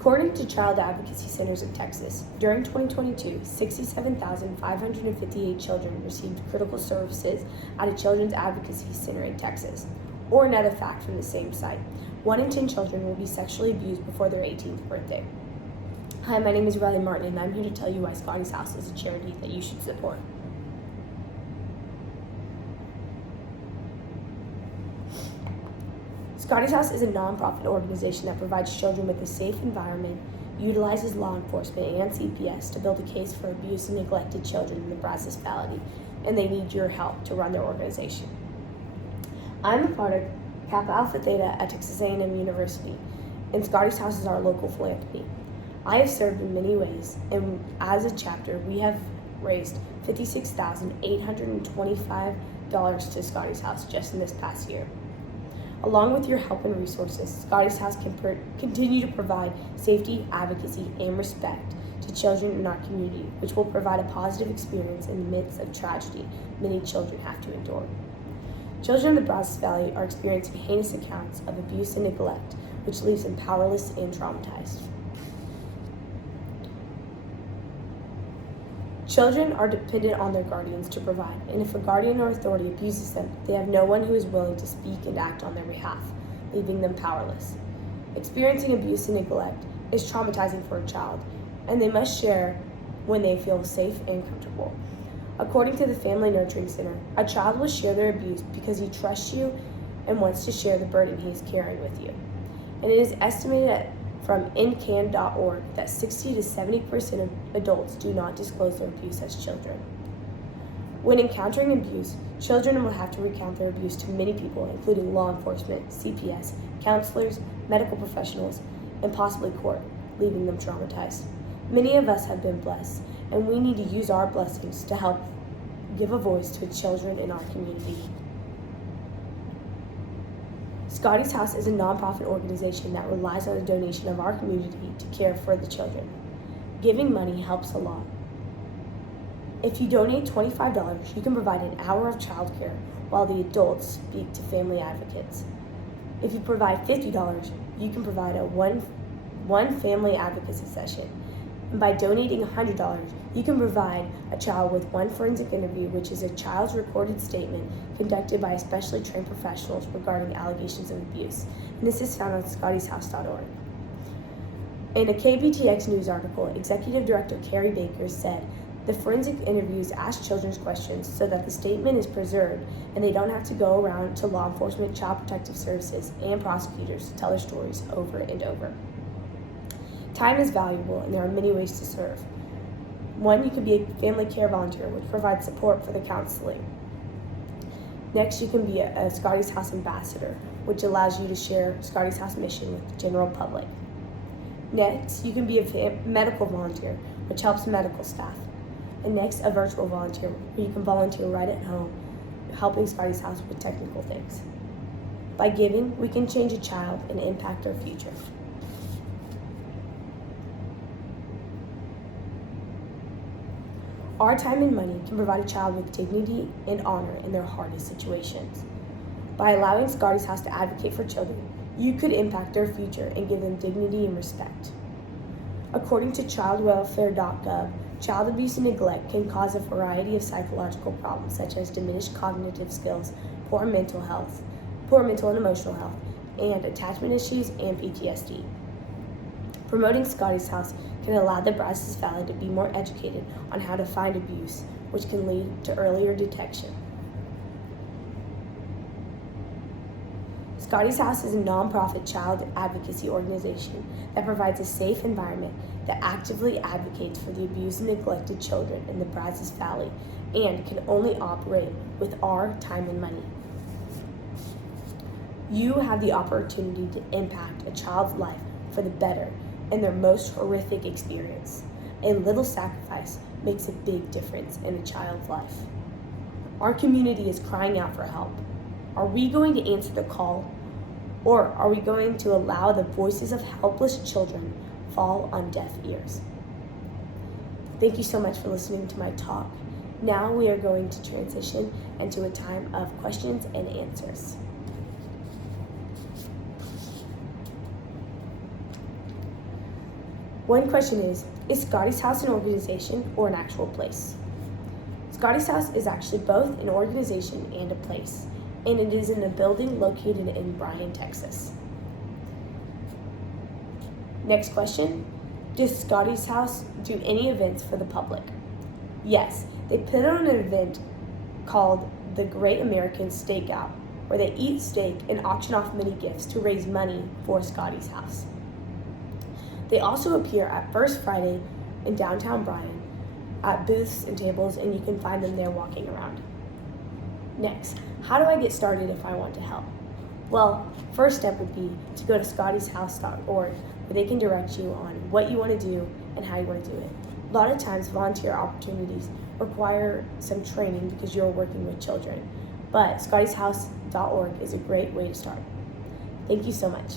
According to child advocacy centers in Texas, during 2022, 67,558 children received critical services at a children's advocacy center in Texas. Or another fact from the same site, 1 in 10 children will be sexually abused before their 18th birthday. Hi, my name is Riley Martin, and I'm here to tell you why Scotty's House is a charity that you should support. Scotty's House is a nonprofit organization that provides children with a safe environment, utilizes law enforcement and CPS to build a case for abused and neglected children in the Brazos Valley, and they need your help to run their organization. I'm a part of Kappa Alpha Theta at Texas A&M University, and Scotty's House is our local philanthropy. I have served in many ways, and as a chapter, we have raised $56,825 to Scotty's House just in this past year. Along with your help and resources, Scotty's House can continue to provide safety, advocacy, and respect to children in our community, which will provide a positive experience in the midst of tragedy many children have to endure. Children in the Brazos Valley are experiencing heinous accounts of abuse and neglect, which leaves them powerless and traumatized. Children are dependent on their guardians to provide, and if a guardian or authority abuses them, they have no one who is willing to speak and act on their behalf, leaving them powerless. Experiencing abuse and neglect is traumatizing for a child, and they must share when they feel safe and comfortable. According to the Family Nurturing Center, a child will share their abuse because he trusts you and wants to share the burden he is carrying with you. And it is estimated from NCAN.org that 60 to 70% of adults do not disclose their abuse as children. When encountering abuse, children will have to recount their abuse to many people, including law enforcement, CPS, counselors, medical professionals, and possibly court, leaving them traumatized. Many of us have been blessed, and we need to use our blessings to help give a voice to children in our community. Scotty's House is a nonprofit organization that relies on the donation of our community to care for the children. Giving money helps a lot. If you donate $25, you can provide an hour of childcare while the adults speak to family advocates. If you provide $50, you can provide a one family advocacy session. And by donating $100, you can provide a child with one forensic interview, which is a child's recorded statement conducted by specially trained professionals regarding allegations of abuse. And this is found on scottyshouse.org. In a KBTX news article, Executive Director Carrie Baker said, "The forensic interviews ask children's questions so that the statement is preserved and they don't have to go around to law enforcement, child protective services, and prosecutors to tell their stories over and over." Time is valuable, and there are many ways to serve. One, you can be a family care volunteer, which provides support for the counseling. Next, you can be a Scotty's House ambassador, which allows you to share Scotty's House mission with the general public. Next, you can be a medical volunteer, which helps medical staff. And next, a virtual volunteer, where you can volunteer right at home, helping Scotty's House with technical things. By giving, we can change a child and impact our future. Our time and money can provide a child with dignity and honor in their hardest situations. By allowing Scotty's House to advocate for children, you could impact their future and give them dignity and respect. According to childwelfare.gov, child abuse and neglect can cause a variety of psychological problems such as diminished cognitive skills, poor mental and emotional health, and attachment issues and PTSD. Promoting Scotty's House can allow the Brazos Valley to be more educated on how to find abuse, which can lead to earlier detection. Scotty's House is a nonprofit child advocacy organization that provides a safe environment that actively advocates for the abused and neglected children in the Brazos Valley and can only operate with our time and money. You have the opportunity to impact a child's life for the better in their most horrific experience. A little sacrifice makes a big difference in a child's life. Our community is crying out for help. Are we going to answer the call, or are we going to allow the voices of helpless children fall on deaf ears? Thank you so much for listening to my talk. Now we are going to transition into a time of questions and answers. One question is Scotty's House an organization or an actual place? Scotty's House is actually both an organization and a place, and it is in a building located in Bryan, Texas. Next question, does Scotty's House do any events for the public? Yes, they put on an event called the Great American Stakeout, where they eat steak and auction off many gifts to raise money for Scotty's House. They also appear at First Friday in downtown Bryan at booths and tables, and you can find them there walking around. Next, how do I get started if I want to help? Well, first step would be to go to scottyshouse.org, where they can direct you on what you want to do and how you want to do it. A lot of times, volunteer opportunities require some training because you're working with children, but scottyshouse.org is a great way to start. Thank you so much.